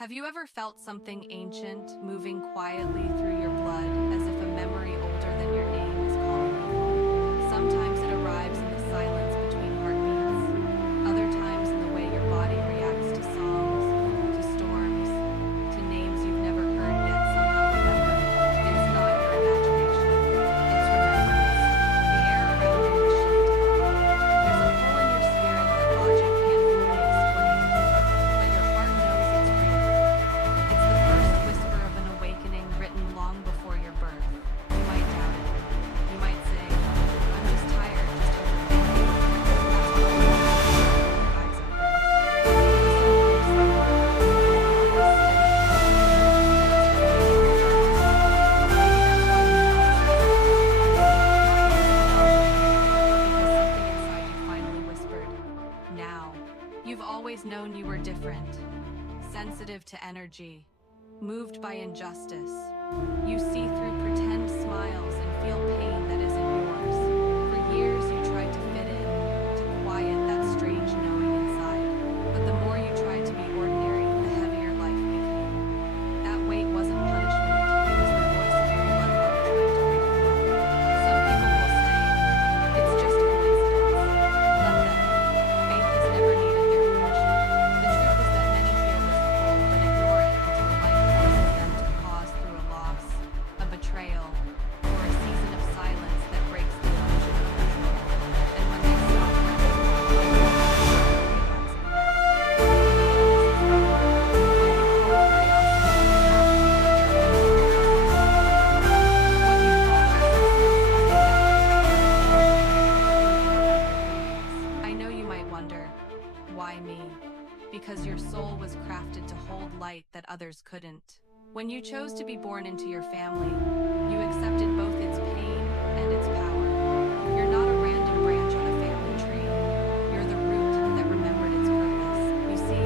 Have you ever felt something ancient moving quietly through your blood as if a memory older than your name is calling you home? Sometimes it arrives in the silence between heartbeats, other times in the way your body reacts to songs, to storms, to names you've never heard yet somehow remember. It's not your imagination, it's remembrance. The air around you is shifting. There's a pull in your spirit that logic can't fully explain, but your heart knows it's real. It's the first whisper of an awakening written long before your birth. You might doubt it. You might say, I'm just tired, just overthinking. That's what your eyes Now, you've always known you were different, sensitive to energy, moved by injustice. You see through pretend smiles and feel pain that isn't yours. For years you tried to fit in, to quiet that strange knowing inside. But the more you tried to be ordinary, the heavier life became. That weight wasn't punishment, it was the voice of your bloodline trying to wake you up. Some people will say, it's just coincidence. Let them. Faith has never needed their permission. The truth is that many feel this pull, but ignore it until life forces them to pause through a loss, a betrayal, or a season of silence that breaks the illusion of control. And when they stop running, they realizing now. When you call I know you might wonder, why me? Because your soul was crafted to hold light that others couldn't. When you chose to be born into your family, you accepted both its pain and its power. You're not a random branch on a family tree. You're the root that remembered its purpose. You see,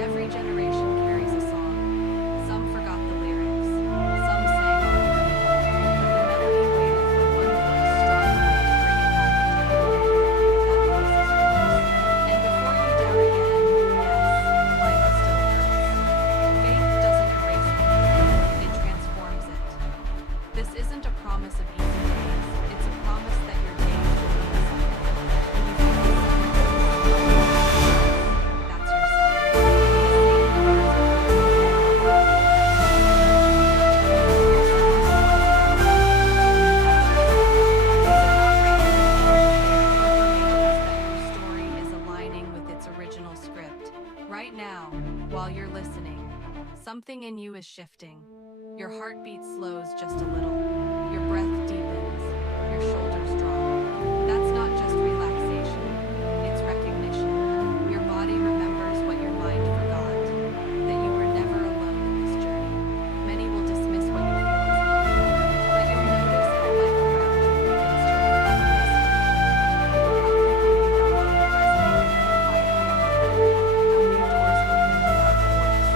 every generation carries a song. Some forgot the lyrics, some sang on, but the melody waited for one voice strong enough to bring it back into life. That voice is yours. And before you doubt again, yes, life still hurts. Faith doesn't erase the pain, it transforms it. This isn't a promise of easy days, it's a promise that your days will mean something. When you feel the sun, that's your sign. The same numbers your story is aligning with its original script. Right now, while you're listening, something in you is shifting. Your heartbeat slows just a little. Your breath deepens. Your shoulders drop. That's not just relaxation. It's recognition. Your body remembers what your mind forgot. That you were never alone in this journey. Many will dismiss what you feel as alone, but you'll notice how life around you begins to reflect this connection. How people you no longer resonate with quietly. How new doors open without a voice.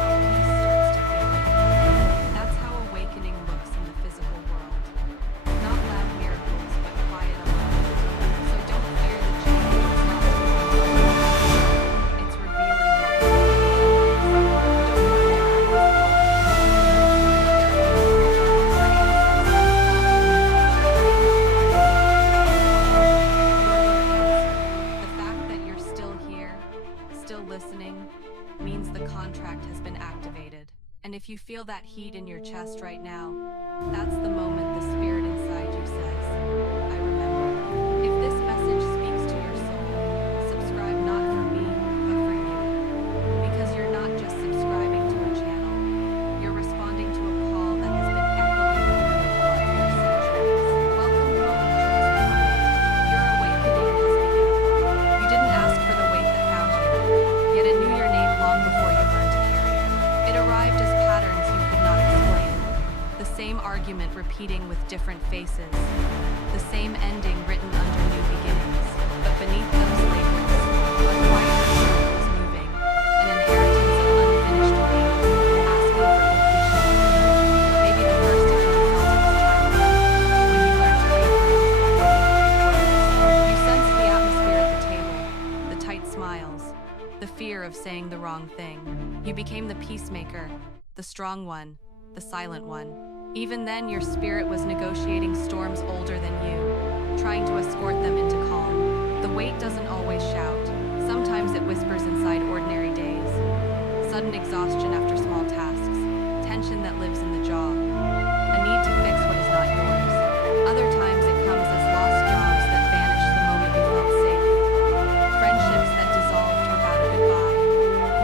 How peace starts to feel like home. That's how awakening looks in the physical world. Not loud miracles, but quiet alignment. So don't fear the change. It's revealing what we The fact that you're still here, still listening, means the contract has been activated. And if you feel that heat in your chest right now, that's the moment the spirit inside you says, I remember. If this message speaks to your soul, subscribe not for me, but for you. Because you're not just subscribing to a channel, you're responding to a call that has been echoing through your blood for centuries. Welcome home, chosen one. Your awakening has begun. You didn't ask for the weight that found you, yet it knew your name long before you learned to carry it. It arrived as patterns you could not explain. The same argument repeating with different faces. The same ending written under new beginnings. But beneath those labels, a quieter truth was moving. An inheritance of unfinished pain, asking for completion. Maybe the first time you felt it was childhood, when you learned to read words. You sensed the atmosphere at the table, the tight smiles, the fear of saying the wrong thing. You became the peacemaker, the strong one, the silent one. Even then, your spirit was negotiating storms older than you, trying to escort them into calm. The weight doesn't always shout. Sometimes it whispers inside ordinary days. Sudden exhaustion after small tasks, tension that lives in the jaw, a need to fix what is not yours. Other times it comes as lost jobs that vanished the moment you felt safe, friendships that dissolved without a goodbye,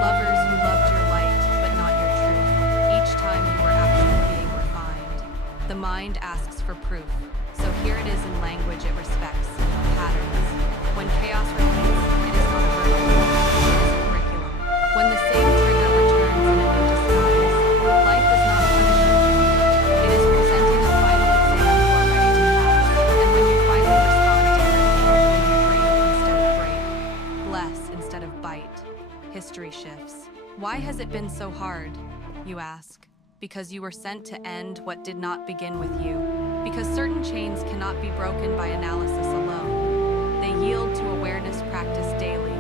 lovers who loved your light but not your truth. Each time you were actually being refined. The mind asks for proof, so here it is in language it respects, patterns. When chaos repeats, it is not a burden, it is a curriculum. When the same trigger returns in a new disguise, life is not punishing you. It is presenting a final exam you are ready to pass. And when you finally respond differently, when you breathe instead of break, bless instead of bite, history shifts. Why has it been so hard, you ask? Because you were sent to end what did not begin with you. Because certain chains cannot be broken by analysis alone. They yield to awareness practiced daily,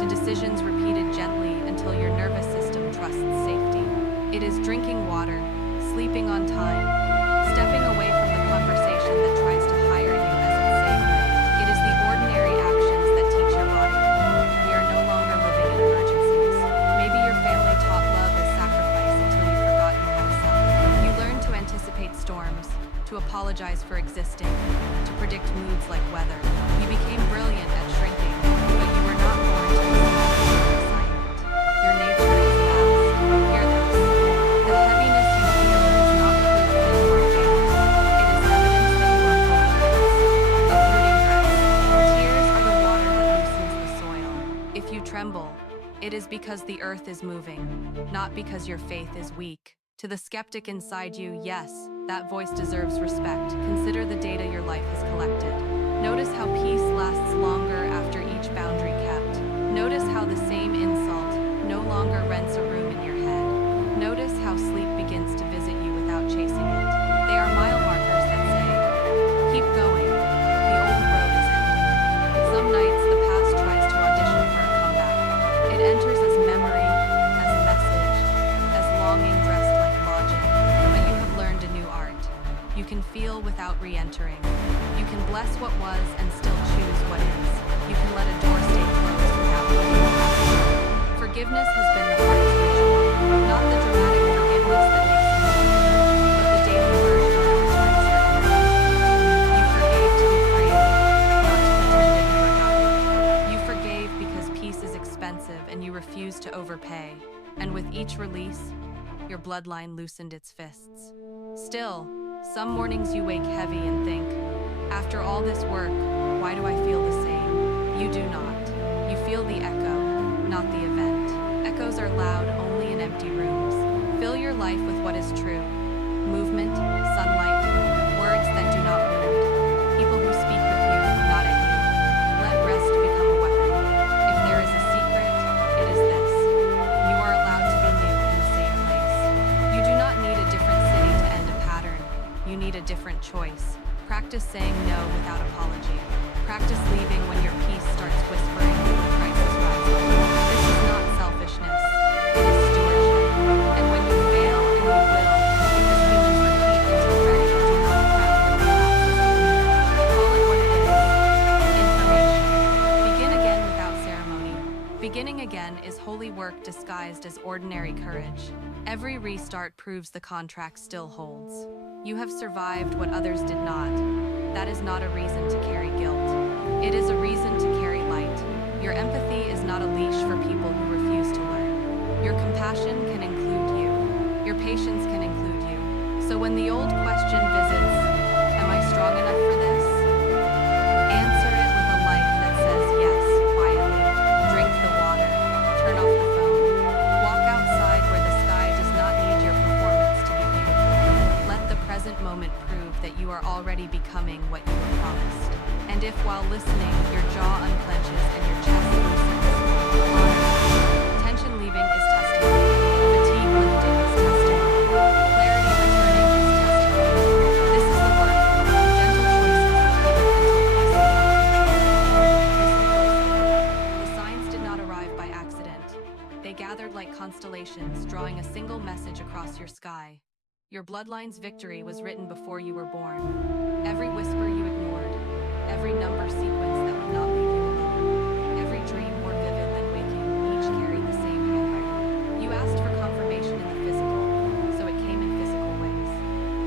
to decisions repeated gently until your nervous system trusts safety. It is drinking water, sleeping on time, stepping away from the conversation that tries to hire you as its savior. It is the ordinary actions that teach your body. We are no longer living in emergencies. Maybe your family taught love as sacrifice until you forgot you had a self. You learned to anticipate storms, to apologize for existing, to predict moods like weather. You became brilliant at shrinking, but you were not born to be assignment. Your nature is vast. Hear this. The heaviness you feel is not proof that you are failing. It is evidence that you are fully roots. Uprooting rest. Tears are the water that loosens the soil. If you tremble, it is because the earth is moving, not because your faith is weak. To the skeptic inside you, yes, that voice deserves respect. Consider the data your life has collected. Notice how peace lasts longer after each boundary kept. Notice how the same insult no longer rents a room in your head. Notice how sleep begins to visit you without chasing it. They are mile markers that say, keep going, the old road is ending. Some nights the past tries to audition for a comeback. It enters as memory, as message, as longing dressed like logic. But you have learned a new art. You can feel without re-entering. You can bless what was and still choose what is. You can let a door stay closed without leaving it out. Forgiveness has been the heart's ritual, not the dramatic forgiveness that makes you weak, but the daily version that returns your energy. You forgave to be free, not to pretend it never happened. You forgave because peace is expensive and you refuse to overpay. And with each release, your bloodline loosened its fists. Still, some mornings you wake heavy and think, after all this work, why do I feel the same? You do not. You feel the echo, not the event. Echoes are loud only in empty rooms. Fill your life with what is true. Movement, sunlight, words that do not wound. People who speak with you, not at you. Let rest become a weapon. If there is a secret, it is this. You are allowed to be new in the same place. You do not need a different city to end a pattern. You need a different choice. Practice saying no without apology. Practice leaving when your peace starts whispering that the price is rising. This is not selfishness. It is stewardship. And when you fail, and you will, because humans repeat until ready, do not crown the relapse as a leader. Call it what it is. Information. Begin again without ceremony. Beginning again is holy work disguised as ordinary courage. Every restart proves the contract still holds. You have survived what others did not. That is not a reason to carry guilt. It is a reason to carry light. Your empathy is not a leash for people who refuse to learn. Your compassion can include you. Your patience can include you. So when the old question visits, am I strong enough for this? Answer it with a life that says yes, quietly. Drink the water. Turn off the phone. Walk outside where the sky does not need your performance to be beautiful. Let the present moment prove that you are already becoming what you were promised. And if while listening, your jaw unclenches and your chest loosens, honor that. Tension leaving is testimony. Fatigue lifting is testimony. Clarity returning is testimony. This is the work. Gentle choices repeated until peace becomes control. Listen closely. The signs did not arrive by accident. They gathered like constellations, drawing showing a single message across your sky. Your bloodline's victory was written before you were born. Every whisper you ignored, every number sequence that would not leave you alone, every dream more vivid than waking, each carried the same handwriting. You asked for confirmation in the physical, so it came in physical ways.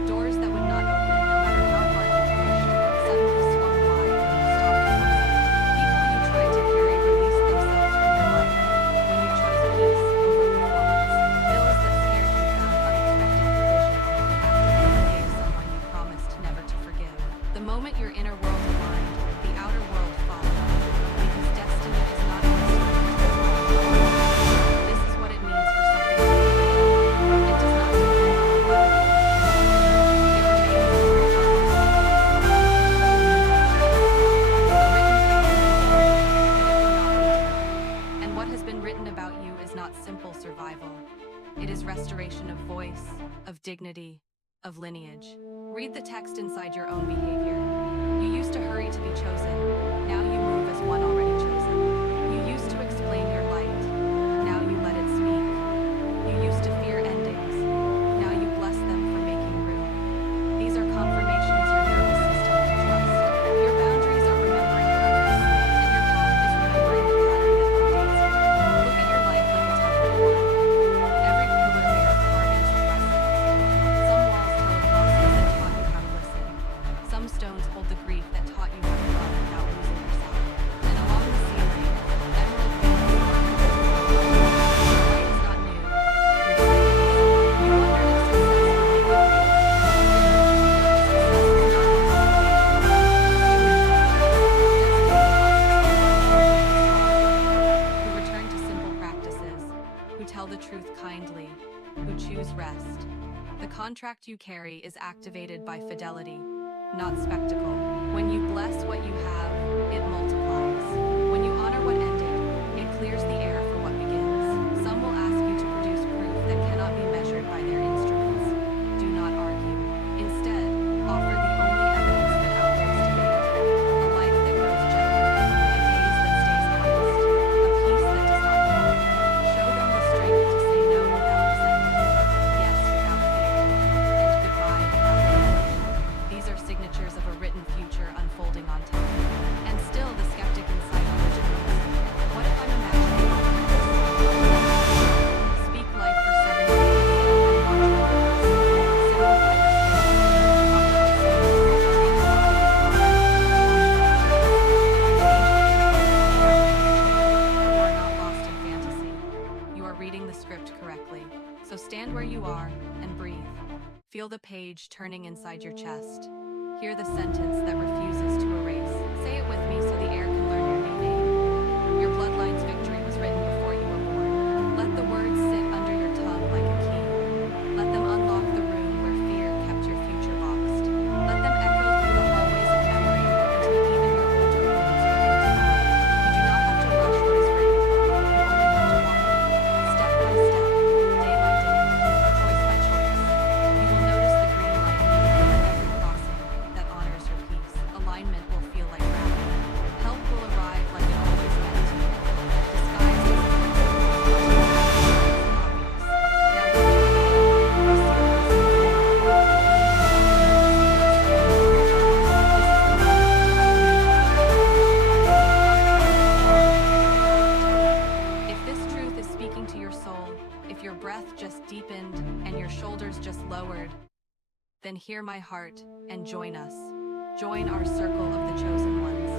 Doors that would not open, no matter how hard you pushed, suddenly swung wide when you stopped forcing. People you tried to carry released themselves from your life when you chose peace over performance. Bills that scared you found unexpected provision after you forgave someone you promised never to forgive. The moment your inner world aligned, the outer world followed. Because destiny is not a mystery. This is what it means for something to be written. It does not depend on the weather. And what has been written about you is not simple survival. It is restoration of voice, of dignity, of lineage. Read the text inside your own behavior. You used to hurry to be chosen. Now you move as one already chosen. You used to explain your light. Now you let it speak. You used to fear endings. Now you bless them for making room. These are confirmations your nervous system can trust. Your boundaries are remembering purpose, and your path is remembering the pattern that predates you. Look at your life like a temple. Every pillar bears carvings of lessons. Some walls tell of losses that taught you how to listen. Some stones hold the grief that taught you how to love without losing yourself. And along the ceiling, emerald beams light is not new. Your silence. You wondered if success would make it real. Success is not an obligation. Who return to simple practices, who tell the truth kindly, who choose rest. The contract you carry is activated by fidelity, not spectacle. When you bless what you have, it multiplies. When you honor what ended, it clears the air for what begins. Some will ask you to produce proof that cannot be measured by their instruments. Do not argue. Instead, offer the only evidence that outweighs debate. A life that grows gentler, a gaze that stays honest, a peace that does not panic. Show them the strength to say no without resentment, yes without fear, and goodbye without revenge. These are signatures of a written future unfolding on time. And still the skeptic inside you returns. What if I'm imagining all of this? Speak life for 7 days and watch what happens. Simplify your You are not lost in fantasy. You are reading the script correctly. So stand where you are and breathe. Feel the page turning inside your chest. Hear the sentence that refuses to erase. Say it with me so the air can learn your new name. Your bloodline's victory was written before you were born. Let the words sit under your tongue like a key. Let them unlock the room where fear kept your future boxed. Let them echo through the hallways of memory until even your older wounds begin to bow. You do not have to rush what is written. You only have to walk it. Step by step, day by day, choice by choice. You will notice the green light moving at every crossing that honors your peace. Alignment will feel like gravity. Help will arrive like it always meant to. Disguised as obvious. Now lift your If this truth is speaking to your soul, if your breath just deepened and your shoulders just lowered, then hear my heart and join us. Join our circle of the chosen ones.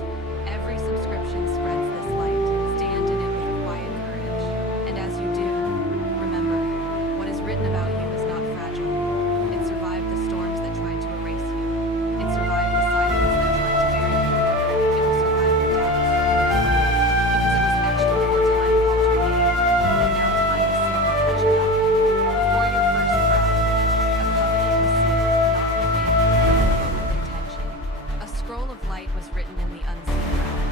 Every subscription spreads this light. Stand in it with quiet courage. And as you do, remember, what is written about you is not fragile. It survived the storms that tried to erase you. It survived the silence that tried to bury you. It will survive the doubts. Because it was etched before time called your name, and now time is simply catching up. Before your first breath, a covenant was sealed, not with ink, but with intention. A scroll of light was written in the unseen realm.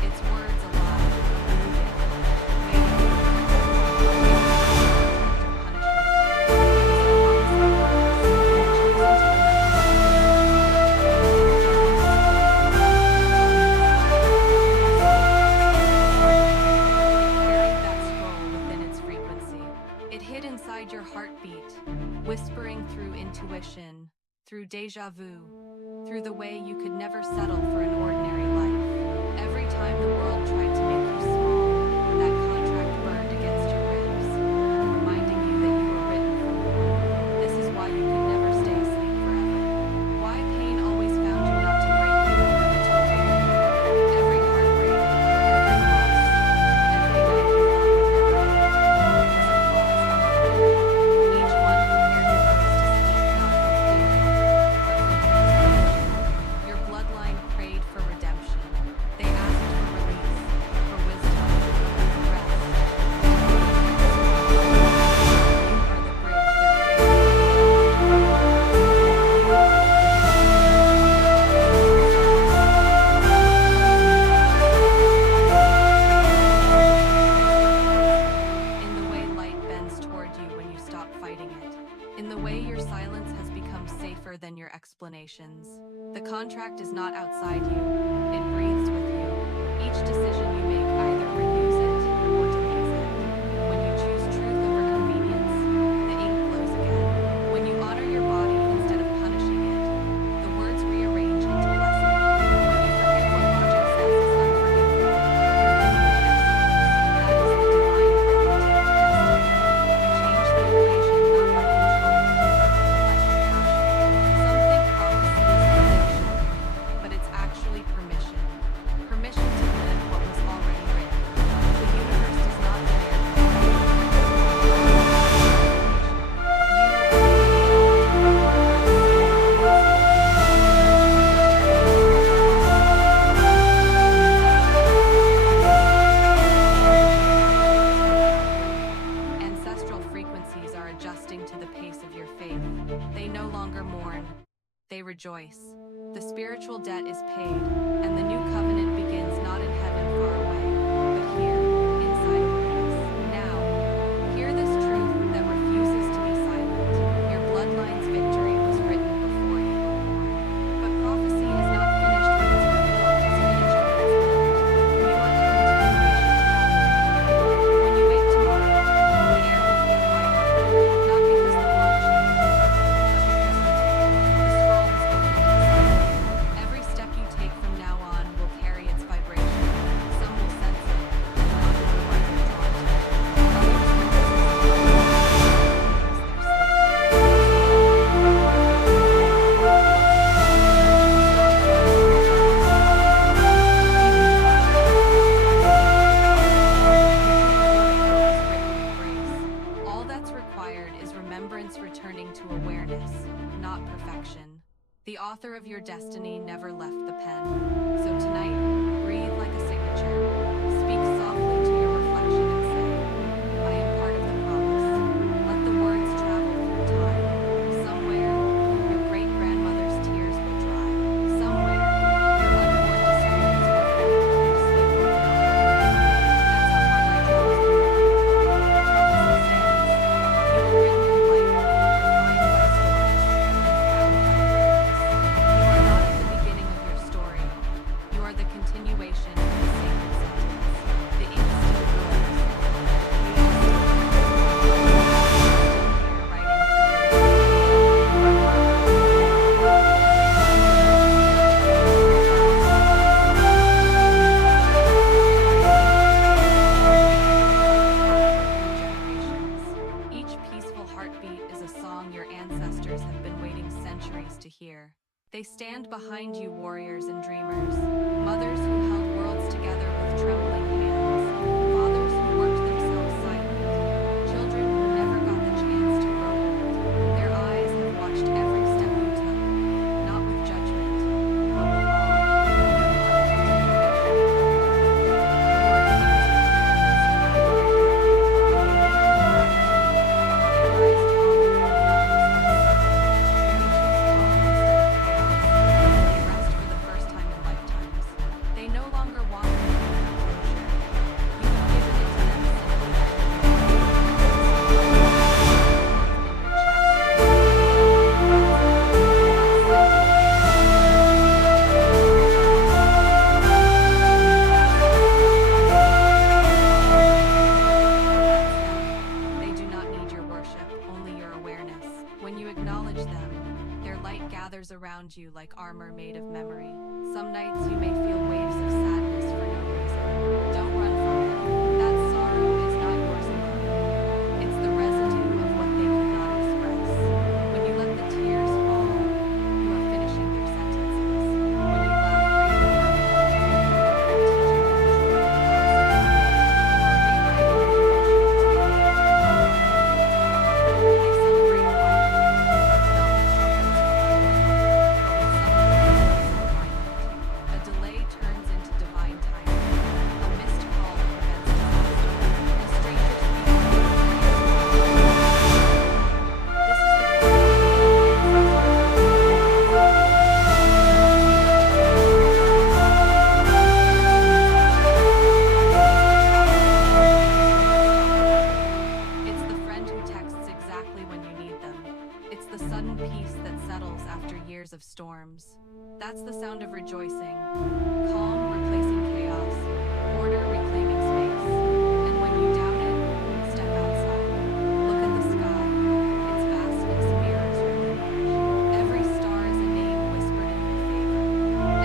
Its words alive, inside your heartbeat, whispering through intuition, through deja vu, through the way you could never settle for an ordinary life. Every time the world tried to make you small, that contract burned against your ribs, reminding you that you were written for more. This is why you could never stay asleep forever. Why pain always found you not to break you, but to awaken you. Every heartbreak, every loss, every night you thought would never end, was a pause on the road. Each one prepared your voice to speak not from fear, but from transformation. Your bloodline prayed for redemption. They asked for release, for wisdom, for rest. You are the bridge their in the way light bends toward you when you stop fighting it. In the way your silence has become safer than your explanations. The contract is not outside you, it breathes with you. Each decision you make either renews it or delays it. When you choose truth over convenience, the ink flows again. When you honor your body instead of punishing it, the words rearrange into blessing. When you forgive what logic says is unforgivable, your lineage exhales. That is the divine arithmetic of destiny. You change the equation not by control, but by compassion. Some think prophecy is prediction, but it's actually permission. Permission to live what was already written. The universe does not demand ancestral frequencies are adjusting to the pace of your faith. They no longer mourn, they rejoice. The spiritual debt is paid, and the new covenant begins not in heaven far away, but here, inside awareness. Now, hear this truth that refuses to be silent. Your bloodline's victory was written before you were born. But prophecy is not finished when it's fulfilled, it's finished when it's lived. You are the continuation of that living. When you wake tomorrow, the air will feel lighter, not because the world changed, but because you did. The scroll is opened inside you. Every step you take from now on will carry its vibration. Some will sense it, and not know why they're drawn to it. Others will resist it, because all that's required is remembrance returning to awareness, not perfection. The author of your destiny never left the pen. So tonight, breathe like a signature. Speak softly to your reflection and say, I am part of the promise. Let the words travel through time. Somewhere, your great-grandmother's tears will dry. Somewhere, your unborn descendants will hold the peace they will build. That's how far my travels with you. The prophecy stands. You were written in light, refined by storms, and crowned by awareness. You are not at the beginning of your story. You are the continuation of the sacred sentence. The ink still flows. The page is still turning. You are still here writing through your generations. Each peaceful heartbeat is a song your ancestors have been waiting centuries to hear. They stand behind you, warriors and dreamers, mothers who held worlds together with trembling hands, fathers who worked themselves silent, children who never got the chance to grow old. Their eyes have watched every step you took, not with judgment, but with awe. You are the continuation. You are the answer to prayer that survived your birth. When you kneel in gratitude, they rise tall in holy purpose. When you choose calm instead of chaos, they rest for the first time in lifetimes. They no longer wander in enclosure. awareness. When you acknowledge them, their light gathers around you like armor made of memory. Some nights you may feel waves of sadness for no reason. Don't run from it. That sorrow is not yours alone. It's the residue of what they could not express. When you let the tears fall, you are finishing their sentences. When you laugh freely after, you are teaching them joy. You are rewriting the emotional. They celebrate quietly, not with trumpets or fireworks, but with some a delay turns into divine timing. A missed call prevents disaster. A stranger speaks. This is It's the friend who texts exactly when you need them. It's the sudden peace that settles after years of storms. That's the sound of rejoicing. Calm replacing chaos. Order reclaiming space. And when you doubt it, step outside. Look at the sky. Its vastness mirrors your lineage. Every star is a name whispered in your favor.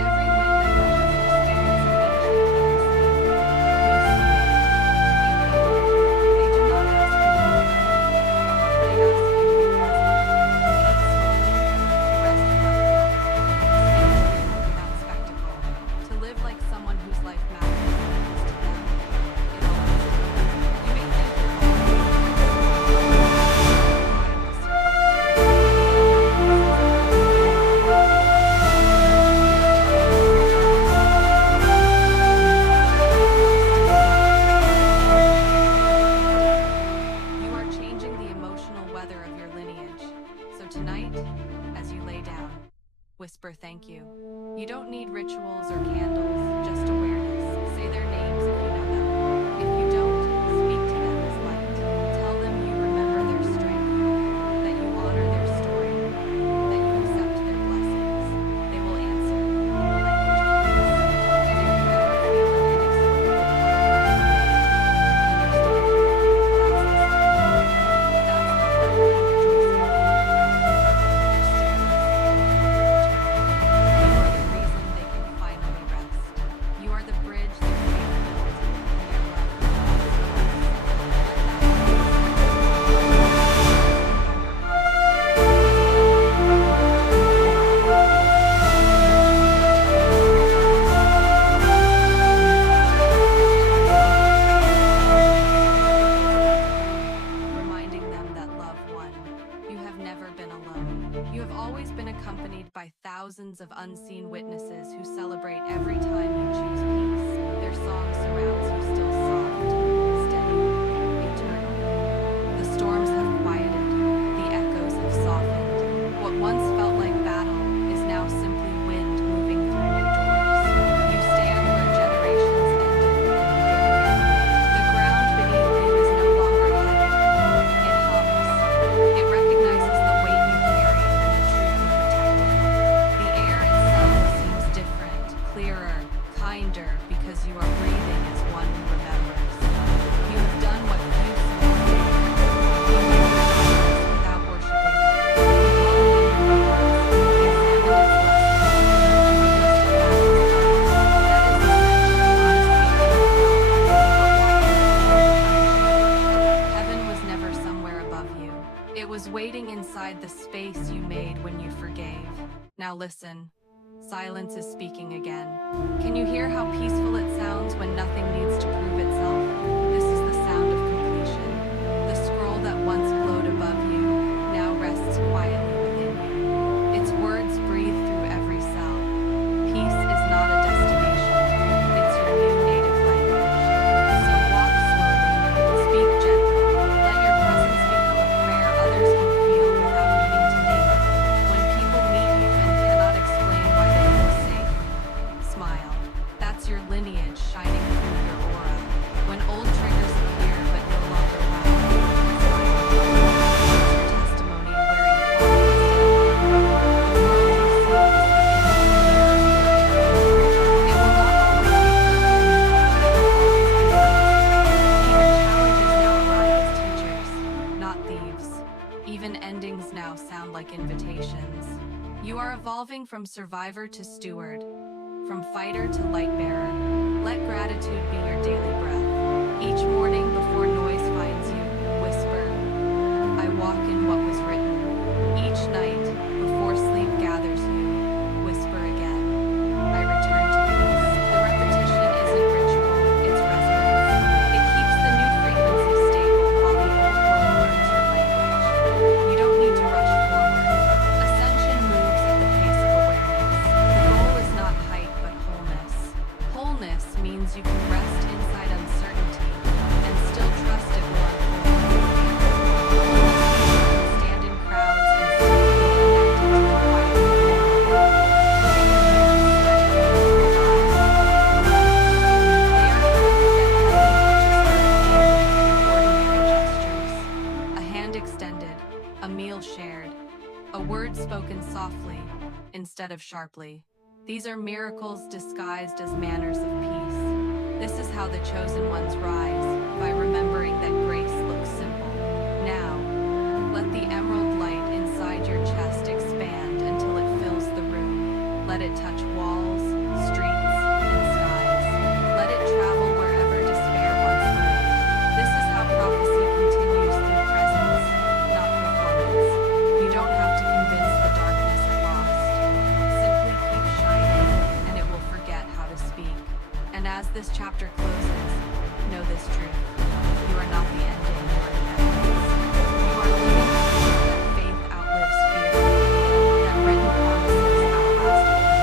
Every wind that brushes your skin is an ancient healing sleep. You see it. You feel it. They do not ask you to be perfect. They ask you to be present. To eat slowly. To rest without guilt. To stay true without spectacle. To live like someone whose life matters because to them, it all is. You may think you're alone. Mind the You are changing the emotional weather of your lineage. So tonight, as you lay down, whisper thank you. You don't need rituals or candles, just awareness. Say their names if you know them. If you don't, speak to them as light. Tell them you remember their strength, that you honor their story, that you accept their blessings. They will answer in the language of peace. And if you ever feel an inexplicable you are the bridge their faith built, and their love reminding them that love won. You have never been alone. You have always been accompanied by thousands of unseen witnesses who celebrate every time you choose peace. Their song surrounds you still soft, steady, eternal. The storms have quieted, the echoes have softened. What once felt like battle is now simply wind moving through new doors. You stand where generations ended and begin again. The ground beneath you is no longer heavy. It hums. It recognizes the weight you carry and the truth you protected. The air itself seems different, clearer, kinder, because you are breathing as one who remembers. You have done what few small did. You knew your purpose without worshiping it. You hung on your Heaven was never somewhere above you. It was waiting inside the space you made when you forgave. Now listen. Silence is speaking again. Can you hear how peaceful it sounds when nothing needs to prove itself? This is the sound of completion. The scroll that once glowed above you now rests quietly within you. Its words breathe through every cell. Peace is not a destination. It's your new native language. So walk slowly, speak gently, let your presence become a prayer others can feel without needing to name it. When people meet you and cannot explain why they feel safe, smile. That's your lineage shining through your aura. When Even endings now sound like invitations. You are evolving from survivor to steward, from fighter to light bearer. Let gratitude be your daily breath. Each morning before noise finds you, whisper, I walk in what was written. Each night before sleep gathers you, whisper again, I return to peace. The repetition isn't ritual, it's resonance. It keeps the new frequency stable while the old world learns your language. You don't need to rush forward. Ascension moves at the pace of awareness. The goal is not height but wholeness. Wholeness means you can rest inside uncertainty and still trust it will unfold. Stand in crowds and still feel connected to the quiet a hand extended, a meal shared, a word spoken softly instead of sharply. These are miracles disguised as manners of peace. This is how the chosen ones rise, by remembering that grace looks simple. Now, let the emerald light inside your chest expand until it fills the room. Let it touch walls, streets, and skies. Let it travel wherever despair once lived. This is how prophecy continues through presence, not performance. You don't have to convince the darkness at lost. Simply keep shining, and it will forget how to speak. And as this chapter closes, know this truth. You are not the ending, you are the evidence. You are living proof that faith outlives fear, that written promises outlast fear.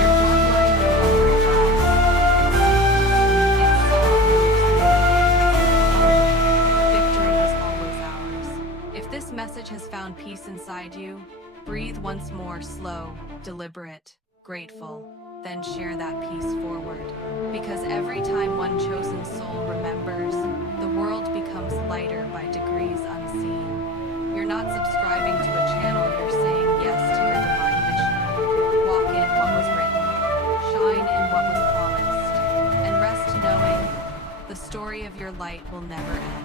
Your bloodline no longer dies. Its song moves through the ages. Victory is always ours. If this message has found peace inside you, breathe once more, slow, deliberate, grateful. Then share that peace forward. Because every time one chosen soul remembers, the world becomes lighter by degrees unseen. You're not subscribing to a channel, you're saying yes to your divine mission. Walk in what was written, shine in what was promised, and rest knowing the story of your light will never end.